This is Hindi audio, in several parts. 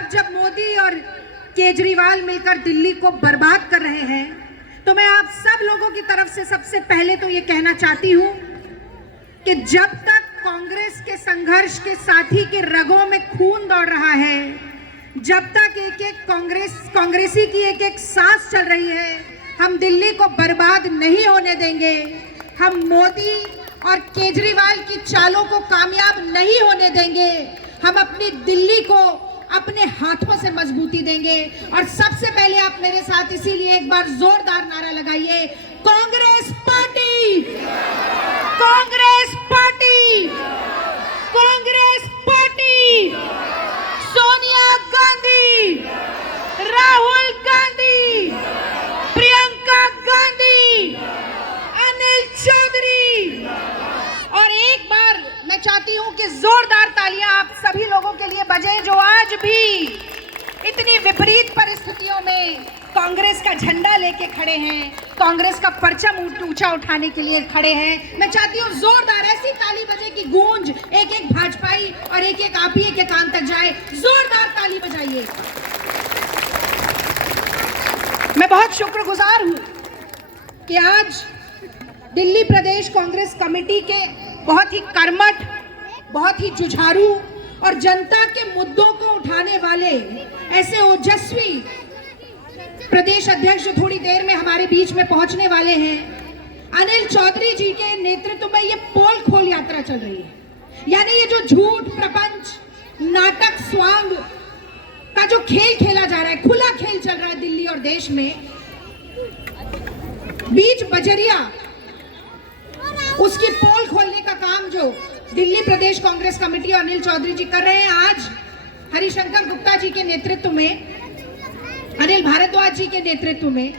अब जब मोदी और केजरीवाल मिलकर दिल्ली को बर्बाद कर रहे हैं, तो मैं आप सब लोगों की तरफ से सबसे पहले तो ये कहना चाहती हूं कि जब तक कांग्रेस के संघर्ष के साथी के रगों में खून दौड़ रहा है, जब तक एक एक कांग्रेसी की एक एक सांस चल रही है, हम दिल्ली को बर्बाद नहीं होने देंगे। हम मोदी और केजरीवाल की चालों को कामयाब नहीं होने देंगे। हम अपनी दिल्ली को अपने हाथों से मजबूती देंगे। और सबसे पहले आप मेरे साथ इसीलिए एक बार जोरदार नारा लगाइए, Congress party, Congress party, Congress party, Sonia Gandhi, Rahul Gandhi, Priyanka Gandhi, Anil Chaudhary. और एक बार मैं चाहती हूं कि जोरदार तालियां आप सभी लोगों के लिए बजें जो आज भी इतनी विपरीत परिस्थितियों में कांग्रेस का झंडा लेके खड़े हैं, कांग्रेस का परचम ऊंचा उठाने के लिए खड़े हैं। मैं चाहती हूँ जोरदार ऐसी ताली बजे की गूंज एक एक भाजपाई और एक एक आप ही के कान तक जाए। जोरदार ताली बजाइए। मैं बहुत शुक्रगुजार हूँ कि आज दिल्ली प्रदेश कांग्रेस कमेटी के बहुत ही कर्मठ, बहुत ही जुझारू और जनता के मुद्दों को उठाने वाले ऐसे ओजस्वी प्रदेश अध्यक्ष जो थोड़ी देर में हमारे बीच में पहुंचने वाले हैं, अनिल चौधरी जी के नेतृत्व में ये पोल खोल यात्रा चल रही है। यानी ये जो झूठ, प्रपंच, नाटक, स्वांग का जो खेल खेला जा रहा है, खुला खेल चल रहा है दिल्ली और देश में, बीच बजरिया उसकी पोल खोलने का काम जो दिल्ली प्रदेश कांग्रेस कमेटी और अनिल चौधरी जी कर रहे हैं। आज हरिशंकर गुप्ता जी के नेतृत्व में, अनिल भारद्वाज जी के नेतृत्व में,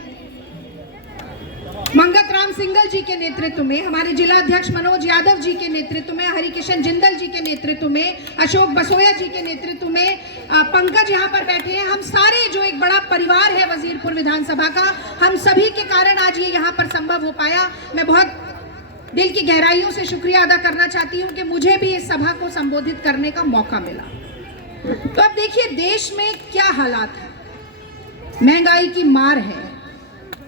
मंगत राम सिंगल जी के नेतृत्व में, हमारे जिला अध्यक्ष मनोज यादव जी के नेतृत्व में, हरिकिशन जिंदल जी के नेतृत्व में, अशोक बसोया जी के नेतृत्व में, पंकज यहाँ पर बैठे हैं, हम सारे जो एक बड़ा परिवार है वजीरपुर विधानसभा का, हम सभी के कारण आज ये यहाँ पर संभव हो पाया। मैं बहुत दिल की गहराइयों से शुक्रिया अदा करना चाहती हूँ कि मुझे भी इस सभा को संबोधित करने का मौका मिला। तो अब देखिए देश में क्या हालात है। महंगाई की मार है,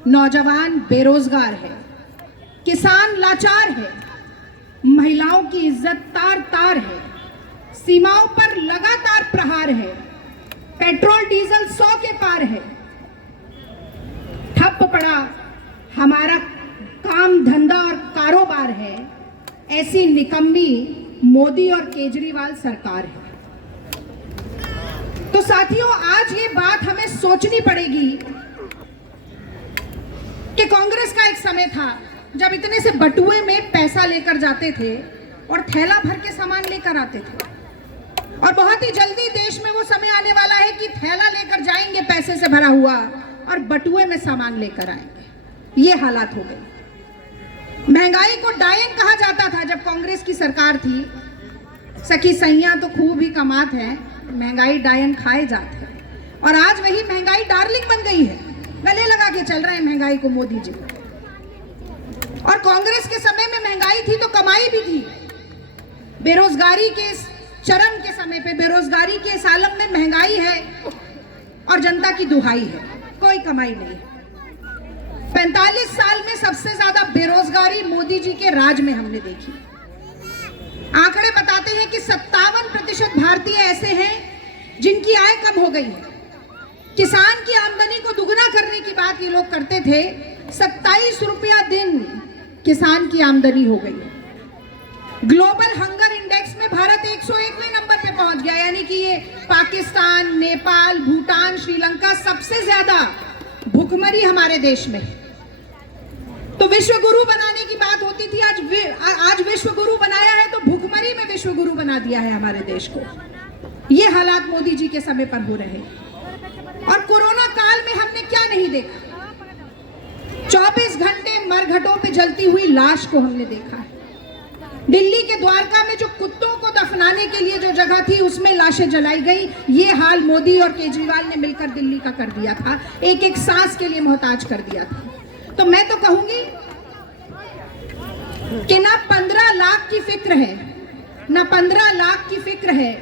नौजवान बेरोजगार है, किसान लाचार है, महिलाओं की इज्जत तार तार है, सीमाओं पर लगातार प्रहार है, पेट्रोल डीजल 100 के पार है, ठप पड़ा हमारा काम धंधा और कारोबार है। ऐसी निकम्मी मोदी और केजरीवाल सरकार है। तो साथियों, आज ये बात हमें सोचनी पड़ेगी कि कांग्रेस का एक समय था जब इतने से बटुए में पैसा लेकर जाते थे और थैला भर के सामान लेकर आते थे, और बहुत ही जल्दी देश में वो समय आने वाला है कि थैला लेकर जाएंगे पैसे से भरा हुआ और बटुए में सामान लेकर आएंगे। ये हालात हो गए। महंगाई को डायन कहा जाता था जब कांग्रेस की सरकार थी। सखी सैया तो खूब ही कमात है, महंगाई डायन खाए जाते हैं। और आज वही महंगाई डार्लिंग बन गई है, गले लगा के चल रहे हैं महंगाई को मोदी जी। और कांग्रेस के समय में महंगाई थी तो कमाई भी थी। बेरोजगारी के चरम के समय पे, बेरोजगारी के इस आलम में महंगाई है और जनता की दुहाई है, कोई कमाई नहीं है। 45 साल में सबसे ज्यादा बेरोजगारी मोदी जी के राज में हमने देखी। आंकड़े बताते हैं कि 57% भारतीय ऐसे हैं जिनकी आय कम हो गई है। किसान की आमदनी को दुगना करने की बात ये लोग करते थे, 27 रुपया दिन किसान की आमदनी हो गई। ग्लोबल हंगर इंडेक्स में भारत 101वें नंबर पे पहुंच गया। यानी कि ये पाकिस्तान, नेपाल, भूटान, श्रीलंका सबसे ज्यादा भुखमरी हमारे देश में। तो विश्व गुरु बनाने की बात होती थी, आज विश्व गुरु बनाया है तो भुखमरी में विश्व गुरु बना दिया है हमारे देश को। ये हालात मोदी जी के समय पर हो रहे हैं। और कोरोना काल में हमने क्या नहीं देखा, 24 घंटे मरघटों पे जलती हुई लाश को हमने देखा है। दिल्ली के द्वारका में जो कुत्तों को दफनाने के लिए जो जगह थी उसमें लाशें जलाई गई। ये हाल मोदी और केजरीवाल ने मिलकर दिल्ली का कर दिया था, एक एक सांस के लिए मोहताज कर दिया था। तो मैं तो कहूंगी कि ना 15 लाख की फिक्र है, ना 15 लाख की फिक्र है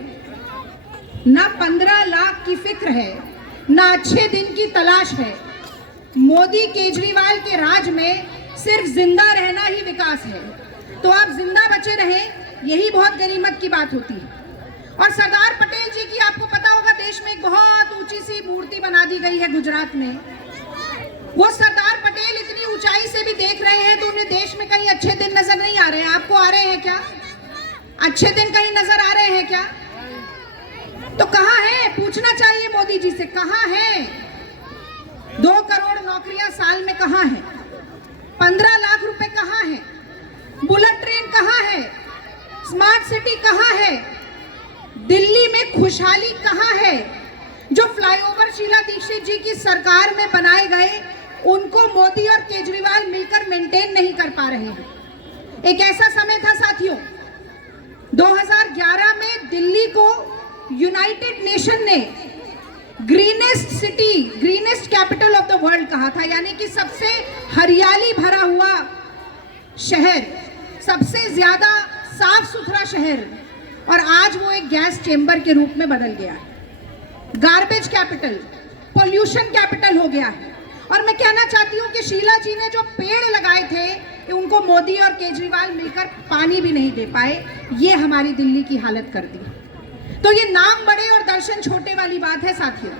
ना 15 लाख की फिक्र है, ना अच्छे दिन की तलाश है। मोदी केजरीवाल के राज में सिर्फ जिंदा रहना ही विकास है। तो आप जिंदा बचे रहें, यही बहुत गनीमत की बात होती है। और सरदार पटेल जी की आपको पता होगा, देश में एक बहुत ऊंची सी मूर्ति बना दी गई है गुजरात में। वो सरदार पटेल इतनी ऊंचाई से भी देख रहे हैं तो उन्हें देश में कहीं अच्छे दिन नजर नहीं आ रहे हैं। आपको आ रहे हैं क्या? अच्छे दिन कहीं नजर आ रहे हैं क्या? तो कहाँ है? पूछना चाहिए मोदी जी से, कहाँ है? 2 करोड़ नौकरियां साल में कहाँ है? 15 लाख रुपए कहाँ है? बुलेट ट्रेन कहाँ है? स्मार्ट सिटी कहाँ है? दिल्ली में खुशहाली कहाँ है? जो फ्लाईओवर शीला दीक्षित जी की सरकार में बनाए गए, उनको मोदी और केजरीवाल मिलकर मेंटेन नहीं कर पा रहे हैं। एक ऐसा समय था साथियों, 2011 में दिल्ली को यूनाइटेड नेशन ने greenest city, greenest capital of the world कहा था, यानी कि सबसे हरियाली भरा हुआ शहर, सबसे ज्यादा साफ सुथरा शहर। और आज वो एक गैस चेंबर के रूप में बदल गया है, गार्बेज कैपिटल, पोल्यूशन कैपिटल हो गया है। और मैं कहना चाहती हूँ कि शीला जी ने जो पेड़ लगाए थे, उनको मोदी और केजरीवाल मिलकर पानी भी नहीं दे पाए। ये हमारी दिल्ली की हालत कर दी। तो ये नाम बड़े और दर्शन छोटे वाली बात है साथियों,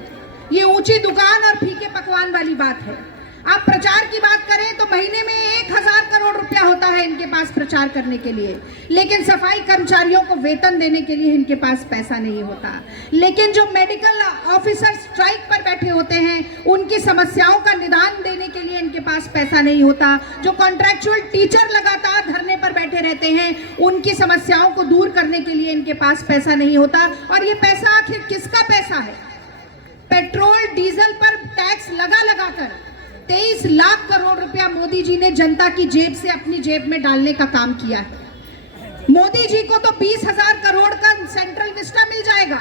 ये ऊंची दुकान और फीके पकवान वाली बात है। आप प्रचार की बात करें तो महीने में 1000 करोड़ रुपया होता है इनके पास प्रचार करने के लिए, लेकिन सफाई कर्मचारियों को वेतन देने के लिए इनके पास पैसा नहीं होता। लेकिन जो मेडिकल ऑफिसर स्ट्राइक पर बैठे होते हैं, उनकी समस्याओं का निदान देने के लिए इनके पास पैसा नहीं होता। जो कॉन्ट्रैक्चुअल टीचर लगातार धरने पर बैठे रहते हैं, उनकी समस्याओं को दूर करने के लिए इनके पास पैसा नहीं होता। और ये पैसा आखिर किसका पैसा है? पेट्रोल डीजल पर टैक्स लगा लगाकर 23 लाख करोड़ रुपया मोदी जी ने जनता की जेब से अपनी जेब में डालने का काम किया है। मोदी जी को तो 20,000 करोड़ का सेंट्रल विस्टा मिल जाएगा,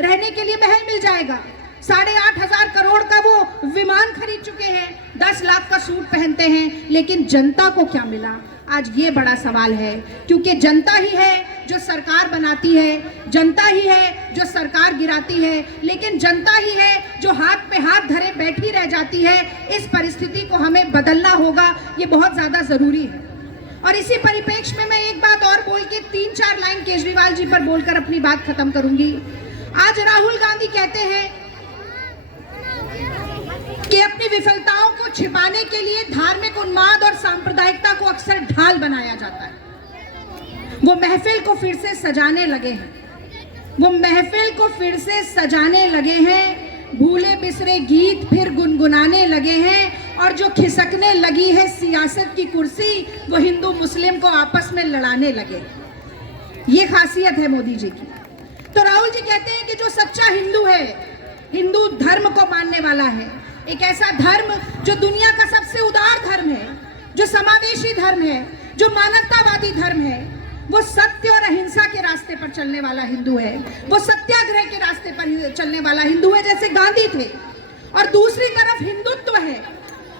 रहने के लिए महल मिल जाएगा। 8,500 करोड़ का वो विमान खरीद चुके हैं, 10 लाख का सूट पहनते हैं। लेकिन जनता को क्या मिला? आज ये बड़ा सवाल है, क्योंकि जनता ही है जो सरकार बनाती है, जनता ही है जो सरकार गिराती है, लेकिन जनता ही है जो हाथ पे हाथ धरे बैठी रह जाती है। इस परिस्थिति को हमें बदलना होगा, ये बहुत ज़्यादा ज़रूरी है। और इसी परिप्रेक्ष्य में मैं एक बात और बोल के 3-4 लाइन केजरीवाल जी पर बोलकर अपनी बात खत्म करूंगी। आज राहुल गांधी कहते हैं कि अपनी विफलताओं को छिपाने के लिए धार्मिक उन्माद और सांप्रदायिकता को अक्सर ढाल बनाया जाता है। वो महफिल को फिर से सजाने लगे हैं, वो महफिल को फिर से सजाने लगे हैं, भूले बिसरे गीत फिर गुनगुनाने लगे हैं। और जो खिसकने लगी है सियासत की कुर्सी, वो हिंदू मुस्लिम को आपस में लड़ाने लगे। ये खासियत है मोदी जी की। तो राहुल जी कहते हैं कि जो सच्चा हिंदू है, हिंदू धर्म को मानने वाला है, एक ऐसा धर्म जो दुनिया का सबसे उदार धर्म है, जो समावेशी धर्म है, जो मानवतावादी धर्म है, वो सत्य और अहिंसा के रास्ते पर चलने वाला हिंदू है, वो सत्याग्रह के रास्ते पर चलने वाला हिंदू है जैसे गांधी थे। और दूसरी तरफ हिंदुत्व है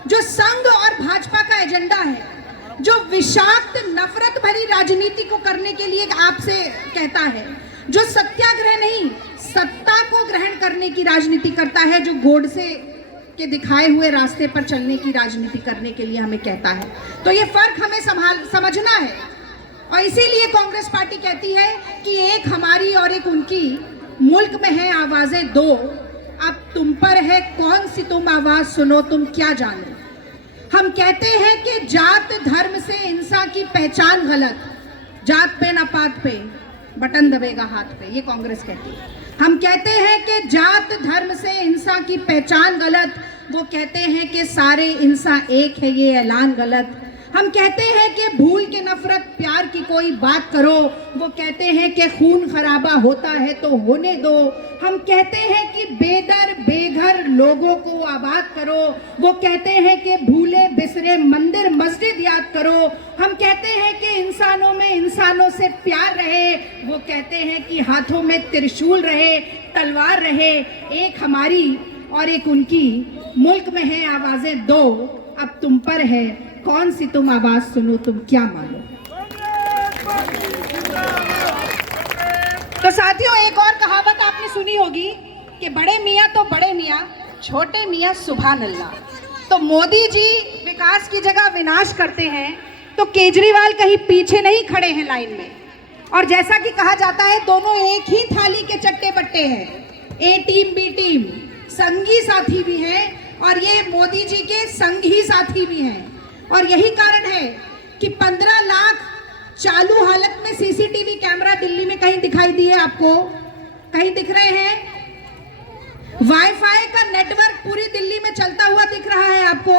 जो संघ और भाजपा का एजेंडा है, जो विषाक्त नफरत भरी राजनीति को करने के लिए आपसे कहता है, जो सत्याग्रह नहीं सत्ता को ग्रहण करने की राजनीति करता है, जो गोडसे के दिखाए हुए रास्ते पर चलने की राजनीति करने के लिए हमें कहता है। तो ये फर्क हमें समझना है। और इसीलिए कांग्रेस पार्टी कहती है कि एक हमारी और एक उनकी, मुल्क में है आवाजें दो, अब तुम पर है कौन सी तुम आवाज सुनो तुम क्या जानो। हम कहते हैं कि जात धर्म से इंसान की पहचान गलत, जात पे ना पात पे बटन दबेगा हाथ पे, ये कांग्रेस कहती है। हम कहते हैं कि जात धर्म से इंसान की पहचान गलत, वो कहते हैं कि सारे इंसान एक है, ये ऐलान गलत। हम कहते हैं कि भूल के नफरत प्यार की कोई बात करो, वो कहते हैं कि खून खराबा होता है तो होने दो। हम कहते हैं कि बेदर बेघर लोगों को आबाद करो, वो कहते हैं कि भूले बिसरे मंदिर मस्जिद याद करो। हम कहते हैं कि इंसानों में इंसानों से प्यार रहे, वो कहते हैं कि हाथों में त्रिशूल रहे, तलवार रहे। एक हमारी और एक उनकी, मुल्क में है आवाजें दो, अब तुम पर है कौन सी तुम आवाज सुनो तुम क्या मानो। तो साथियों, एक और कहावत आपने सुनी होगी कि बड़े मियाँ तो बड़े मियाँ, छोटे मियाँ सुभान अल्लाह। तो मोदी जी विकास की जगह विनाश करते हैं, तो केजरीवाल कहीं पीछे नहीं खड़े हैं लाइन में। और जैसा कि कहा जाता है, दोनों एक ही थाली के चट्टे बट्टे हैं, ए टीम बी टीम, संगी साथी भी हैं और ये मोदी जी के संगी साथी भी हैं। और यही कारण है कि 15 लाख चालू हालत में सीसीटीवी कैमरा दिल्ली में कहीं दिखाई दिए आपको? कहीं दिख रहे हैं? वाईफाई का नेटवर्क पूरी दिल्ली में चलता हुआ दिख रहा है आपको?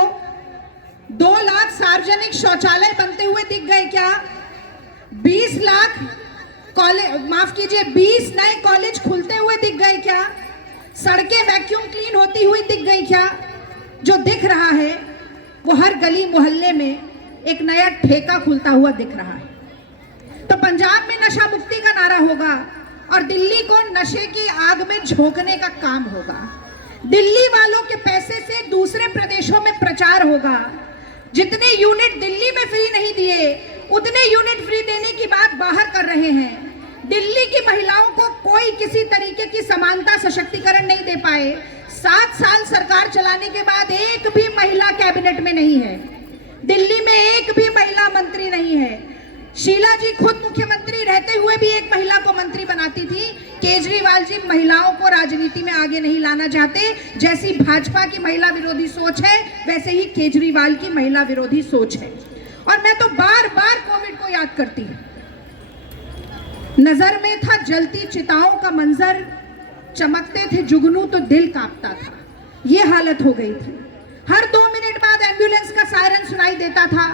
2 लाख सार्वजनिक शौचालय बनते हुए दिख गए क्या? 20 लाख कॉलेज, माफ कीजिए, 20 नए कॉलेज खुलते हुए दिख गए क्या? सड़कें वैक्यूम क्लीन होती हुई दिख गई क्या? जो दिख रहा है वो हर गली मोहल्ले में एक नया ठेका खुलता हुआ दिख रहा है। तो पंजाब में नशा मुक्ति का नारा होगा और दिल्ली को नशे की आग में झोंकने का काम होगा। दिल्ली वालों के पैसे से दूसरे प्रदेशों में प्रचार होगा। जितने यूनिट दिल्ली में फ्री नहीं दिए, उतने यूनिट फ्री देने की बात बाहर कर रहे हैं। दिल्ली की महिलाओं को कोई किसी तरीके की समानता, सशक्तिकरण नहीं दे पाए। 7 साल सरकार चलाने के बाद एक भी महिला कैबिनेट में नहीं है। दिल्ली में एक भी महिला मंत्री नहीं है। शीला जी खुद मुख्यमंत्री रहते हुए भी एक महिला को मंत्री बनाती थी। केजरीवाल जी महिलाओं को राजनीति में आगे नहीं लाना चाहते। जैसी भाजपा की महिला विरोधी सोच है, वैसे ही केजरीवाल की महिला विरोधी सोच है। और मैं तो बार बार कोविड को याद करती हूँ। नजर में था जलती चिताओं का मंजर, चमकते थे जुगनू तो दिल कांपता था। ये हालत हो गई थी। हर 2 मिनट बाद एम्बुलेंस का सायरन सुनाई देता था।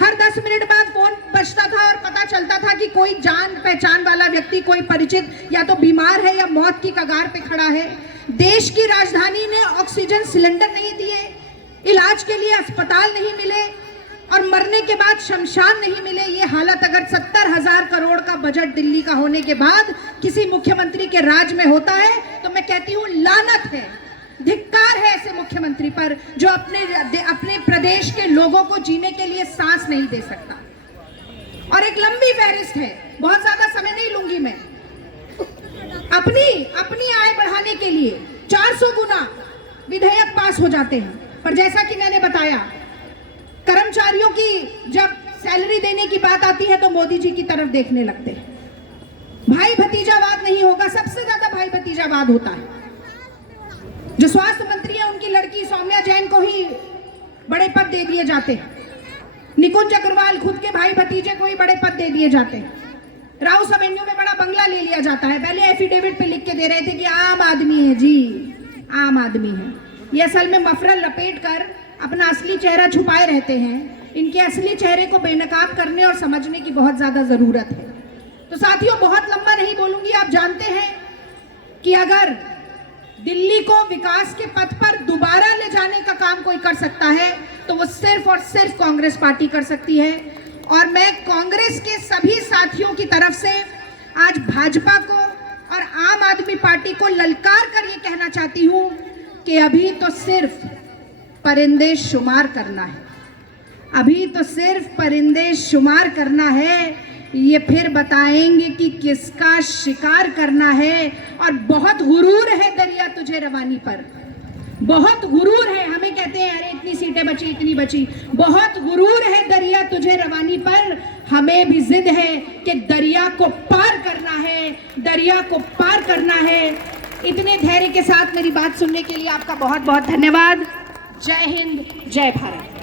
हर 10 मिनट बाद फोन बजता था और पता चलता था कि कोई जान पहचान वाला व्यक्ति, कोई परिचित या तो बीमार है या मौत की कगार पे खड़ा है। देश की राजधानी ने ऑक्सीजन सिलेंडर नहीं दिए, इलाज के लिए अस्पताल नहीं मिले और मरने के बाद शमशान नहीं मिले। ये हालत अगर 70,000 करोड़ का बजट दिल्ली का होने के बाद किसी मुख्यमंत्री के राज में होता है, तो मैं कहती हूँ लानत है, धिक्कार है ऐसे मुख्यमंत्री पर जो अपने प्रदेश के लोगों को जीने के लिए सांस नहीं दे सकता। और एक लंबी फहरिस्त है, बहुत ज्यादा समय नहीं लूंगी मैं। अपनी आय बढ़ाने के लिए 400 गुना विधेयक पास हो जाते हैं, पर जैसा कि मैंने बताया, कर्मचारियों की जब सैलरी देने की बात आती है तो मोदी जी की तरफ देखने लगते हैं। भाई भतीजावाद नहीं होगा, सबसे ज्यादा भाई भतीजावाद होता है। जो स्वास्थ्य मंत्री है, उनकी लड़की सौम्या जैन को ही बड़े पद दे दिए जाते हैं। निकुंज अग्रवाल खुद के भाई भतीजे को ही बड़े पद दे दिए जाते हैं। राव सब एवेन्यू में बड़ा बंगला ले लिया जाता है। पहले एफिडेविट पे लिख के दे रहे थे कि आम आदमी है जी, आम आदमी है। ये असल में मफरल लपेट कर अपना असली चेहरा छुपाए रहते हैं। इनके असली चेहरे को बेनकाब करने और समझने की बहुत ज्यादा जरूरत है। तो साथियों, बहुत लंबा नहीं बोलूंगी। आप जानते हैं कि अगर दिल्ली को विकास के पथ पर दोबारा ले जाने का काम कोई कर सकता है तो वो सिर्फ और सिर्फ कांग्रेस पार्टी कर सकती है। और मैं कांग्रेस के सभी साथियों की तरफ से आज भाजपा को और आम आदमी पार्टी को ललकार कर ये कहना चाहती हूं कि अभी तो सिर्फ परिंदे शुमार करना है, अभी तो सिर्फ परिंदे शुमार करना है। ये फिर बताएंगे कि किसका शिकार करना है। और बहुत गुरूर है दरिया तुझे रवानी पर, बहुत गुरूर है। हमें कहते हैं अरे इतनी सीटें बची, इतनी बची। बहुत गुरूर है दरिया तुझे रवानी पर। हमें भी जिद है कि दरिया को पार करना है, दरिया को पार करना है। इतने धैर्य के साथ मेरी बात सुनने के लिए आपका बहुत बहुत धन्यवाद। जय हिंद, जय भारत।